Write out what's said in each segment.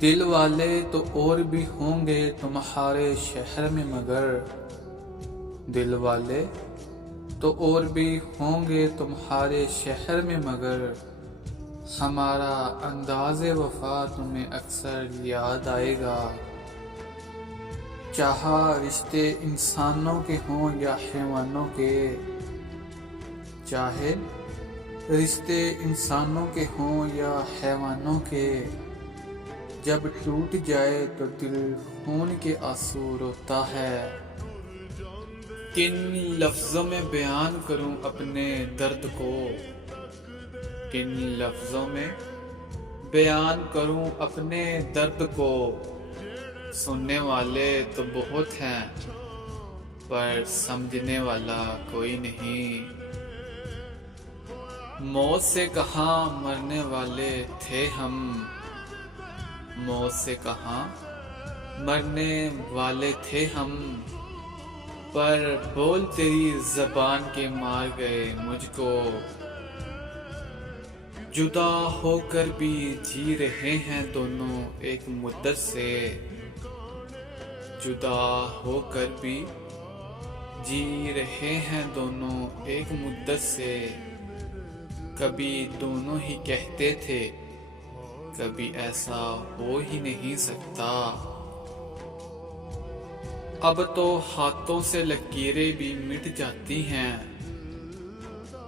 दिल वाले तो और भी होंगे तुम्हारे शहर में, मगर दिल वाले तो और भी होंगे तुम्हारे शहर में, मगर हमारा अंदाज़े वफा तुम्हें अक्सर याद आएगा। चाहा रिश्ते इंसानों के हों या हैवानों के, चाहे रिश्ते इंसानों के हों या हैवानों के, जब टूट जाए तो दिल खून के आंसू रोता है। किन लफ्ज़ों में बयान करूं अपने दर्द को, किन लफ्ज़ों में बयान करूं अपने दर्द को। सुनने वाले तो बहुत हैं पर समझने वाला कोई नहीं। मौत से कहाँ मरने वाले थे हम, मौत से कहाँ मरने वाले थे हम, पर बोल तेरी ज़बान के मार गए मुझको। जुदा होकर भी जी रहे हैं दोनों एक मुद्दत से, जुदा होकर भी जी रहे हैं दोनों एक मुद्दत से। कभी दोनों ही कहते थे कभी ऐसा हो ही नहीं सकता। अब तो हाथों से लकीरें भी मिट जाती हैं,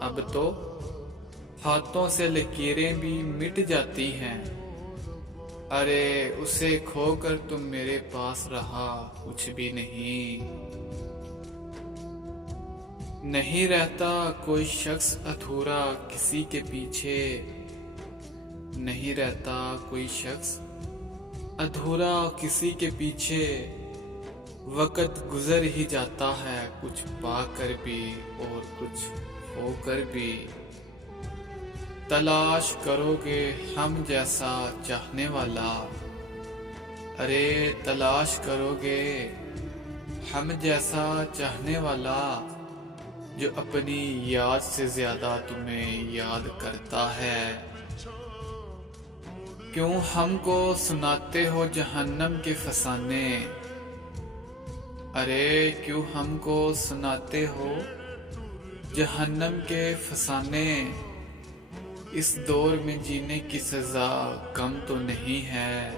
अब तो हाथों से लकीरें भी मिट जाती हैं। अरे उसे खोकर तुम मेरे पास रहा कुछ भी नहीं। नहीं रहता कोई शख्स अधूरा किसी के पीछे, नहीं रहता कोई शख्स अधूरा किसी के पीछे। वक्त गुजर ही जाता है कुछ पाकर भी और कुछ होकर भी। तलाश करोगे हम जैसा चाहने वाला, अरे तलाश करोगे हम जैसा चाहने वाला, जो अपनी याद से ज्यादा तुम्हें याद करता है। क्यों हमको सुनाते हो जहन्नम के फसाने, अरे क्यों हमको सुनाते हो जहन्नम के फसाने। इस दौर में जीने की सजा कम तो नहीं है।